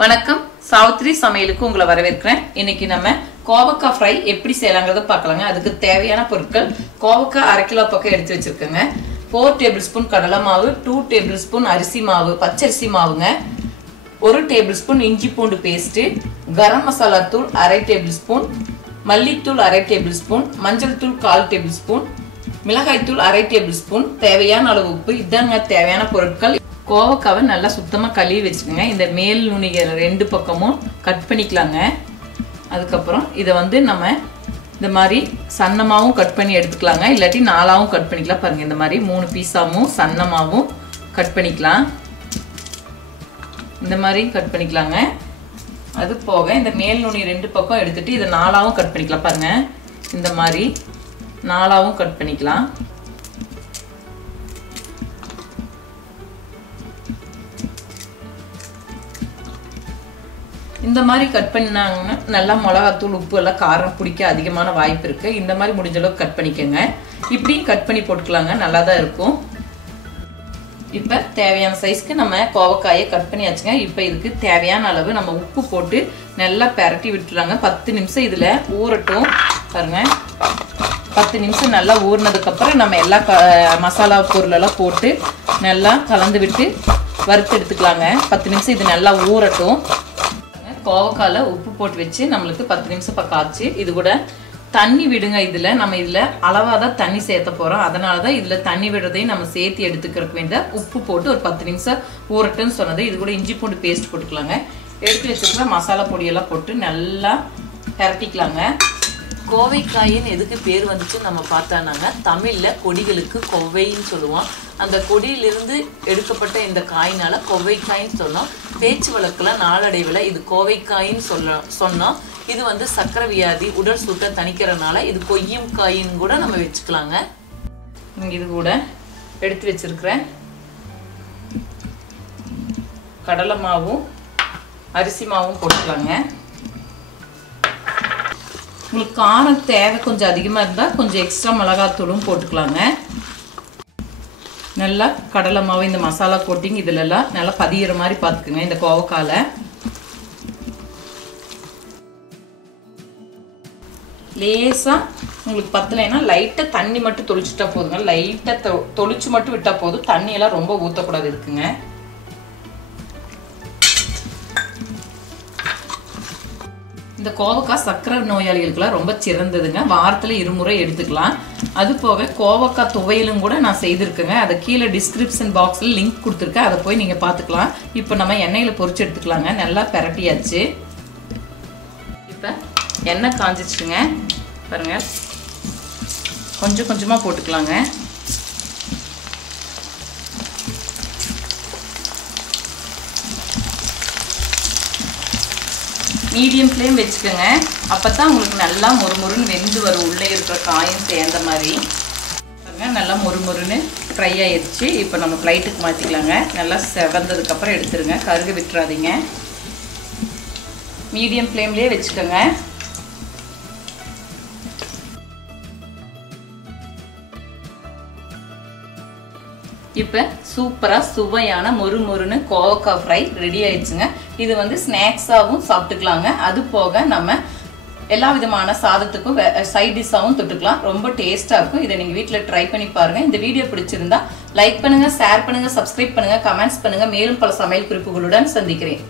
வணக்கம், சாவித்ரி சமையலுக்கு உங்களை வரவேற்கிறேன். இன்னைக்கு நம்ம கோவக்காய் ஃப்ரை எப்படி செய்யலாங்கிறத பார்க்கலாங்க. அதுக்கு தேவையான பொருட்கள்: கோவக்காய் 1/2 கிலோ பக்கம் எடுத்து வச்சிருக்கேங்க. 4 டேபிள் ஸ்பூன் கடலை மாவு, 2 டேபிள் ஸ்பூன் அரிசி மாவு, பச்சரிசி மாவுங்க, 1 டேபிள் ஸ்பூன் இஞ்சி பூண்டு பேஸ்ட், கரம் மசாலா தூள் 1/2 டேபிள் ஸ்பூன், மல்லித்தூள் 1/2 டேபிள் ஸ்பூன், மஞ்சள் தூள் 1/4 டேபிள் ஸ்பூன், மிளகாய் தூள் 1/2 டேபிள் ஸ்பூன், தேவையான அளவு உப்பு. இதாங்க தேவையான பொருட்கள். கோவக்காவை நல்லா சுத்தமாக கழுவி வச்சுக்கோங்க. இந்த மேல் நுனிகள் 2 பக்கமும் கட் பண்ணிக்கலாங்க. அதுக்கப்புறம் இதை நம்ம இந்த மாதிரி சன்னமாகவும் கட் பண்ணி எடுத்துக்கலாங்க, இல்லாட்டி 4ஆவும் கட் பண்ணிக்கலாம். பாருங்கள், இந்த மாதிரி 3 பீஸாகவும் சன்னமாகவும் கட் பண்ணிக்கலாம். இந்த மாதிரி கட் பண்ணிக்கலாங்க. அது போக இந்த மேல் நுனி 2 பக்கம் எடுத்துட்டு இதை 4ஆவும் கட் பண்ணிக்கலாம். பாருங்கள், இந்த மாதிரி 4ஆவும் கட் பண்ணிக்கலாம். இந்த மாதிரி கட் பண்ணாங்கன்னா நல்லா மிளகாத்தூள், உப்பு எல்லாம் காரம் பிடிக்க அதிகமான வாய்ப்பு இருக்கு. இந்த மாதிரி முடிஞ்ச அளவுக்கு கட் பண்ணிக்கோங்க. இப்படியும் கட் பண்ணி போட்டுக்கலாங்க, நல்லா தான் இருக்கும். இப்போ தேவையான சைஸ்க்கு நம்ம கோவக்காயை கட் பண்ணியாச்சுங்க. இப்போ இதுக்கு தேவையான அளவு நம்ம உப்பு போட்டு நல்லா பெரட்டி விட்டுறாங்க. 10 நிமிஷம் இதில் ஊறட்டும். பாருங்க, 10 நிமிஷம் நல்லா ஊறினதுக்கப்புறம் நம்ம எல்லா மசாலா பொருளெல்லாம் போட்டு நல்லா கலந்து விட்டு வறுத்து எடுத்துக்கலாங்க. 10 நிமிஷம் இது நல்லா ஊறட்டும். கோவக்கால உப்பு போட்டு வச்சு நம்மளுக்கு 10 நிமிஷம் பக்கம் ஆச்சு. இது கூட தண்ணி விடுங்க. நம்ம இதில் அளவாக தான் தண்ணி சேர்த்த போகிறோம். அதனால தான் இதில் தண்ணி விடுறதையும் நம்ம சேர்த்து எடுத்துக்கிறதுக்கு வேண்டிய உப்பு போட்டு ஒரு 10 நிமிஷம் ஊறட்டுன்னு சொன்னது. இது கூட இஞ்சி பூண்டு பேஸ்ட் போட்டுக்கலாங்க. எடுத்து வச்சுருக்க மசாலா பொடியெல்லாம் போட்டு நல்லா பரட்டிக்கலாங்க. கோவைக்காயின்னு எதுக்கு பேர் வந்துச்சுன்னு நம்ம பார்த்தானாங்க, தமிழில் கொடிகளுக்கு கொவ்வைன்னு சொல்லுவோம். அந்த கொடியிலிருந்து எடுக்கப்பட்ட இந்த காயினால கொவ்வைக்காயின்னு சொன்னோம். பேச்சு வழக்கில் நாளடைவில் இது கோவைக்காயின்னு சொன்னோம். இது சக்கரை வியாதி, உடல் சூட்டை தணிக்கிறதுனால இது கொய்யும் காயின்னு கூட நம்ம வச்சுக்கலாங்க. இது கூட எடுத்து வச்சிருக்கிறேன் கடலை மாவும் அரிசி மாவும் போட்டுக்கலாங்க. உங்களுக்கு காரம் தேவை கொஞ்சம் அதிகமாக இருந்தால் கொஞ்சம் எக்ஸ்ட்ரா மிளகாத்தூளும் போட்டுக்கலாங்க. நல்லா கடலை மாவு இந்த மசாலா கோட்டிங் இதிலெல்லாம் நல்லா பதிகிற மாதிரி பார்த்துக்குங்க. இந்த கோவக்கால லேசாக உங்களுக்கு பத்தலைன்னா லைட்டாக தண்ணி மட்டும் தொளிச்சுட்டா போதுங்க. லைட்டாக தொளிச்சு மட்டும் விட்டால் போதும். தண்ணியெல்லாம் ரொம்ப ஊற்றக்கூடாது இருக்குங்க. இந்த கோவக்காய் சக்கரை நோயாளிகளுக்கெல்லாம் ரொம்ப சிறந்ததுங்க. வாரத்தில் 2 முறை எடுத்துக்கலாம். அது போக கோவக்காய் துவையலும் கூட நான் செய்திருக்கேங்க. அதை கீழே டிஸ்கிரிப்ஷன் பாக்ஸில் லிங்க் கொடுத்துருக்கேன், அதை போய் நீங்கள் பார்த்துக்கலாம். இப்போ நம்ம எண்ணெயில் பொரிச்சு எடுத்துக்கலாங்க. நல்லா பெரட்டியாச்சு. இப்போ எண்ணெய் காஞ்சிச்சுங்க. பாருங்க, கொஞ்சம் கொஞ்சமாக போட்டுக்கலாங்க. மீடியம் ஃப்ளேம் வச்சுக்கோங்க. அப்போ தான் உங்களுக்கு நல்லா மொறுமொறுன்னு வெந்து வரும். உள்ளே இருக்கிற காயும் சேர்ந்த மாதிரி பாருங்க, நல்லா மொறுமொறுன்னு ஃப்ரை ஆயிடுச்சு. இப்போ நம்ம ஃப்ளைட்டுக்கு மாற்றிக்கலாங்க. நல்லா செவந்ததுக்கப்புறம் எடுத்துருங்க, கருக விட்டுறாதீங்க. மீடியம் ஃப்ளேம்லேயே வச்சுக்கோங்க. இப்போ சூப்பராக சுவையான மொறுமொறுன்னு கோவக்காய் ஃப்ரை ரெடி ஆயிடுச்சுங்க. இது ஸ்நாக்ஸாகவும் சாப்பிட்டுக்கலாங்க. அது போக நம்ம எல்லா விதமான சாதத்துக்கும் சைட் டிஷ்ஷாகவும் தொட்டுக்கலாம். ரொம்ப டேஸ்ட்டாக இருக்கும். இதை நீங்கள் வீட்டில் ட்ரை பண்ணி பாருங்கள். இந்த வீடியோ பிடிச்சிருந்தா லைக் பண்ணுங்கள், ஷேர் பண்ணுங்கள், சப்ஸ்கிரைப் பண்ணுங்கள், கமெண்ட்ஸ் பண்ணுங்கள். மேலும் பல சமையல் குறிப்புகளுடன் சந்திக்கிறேன்.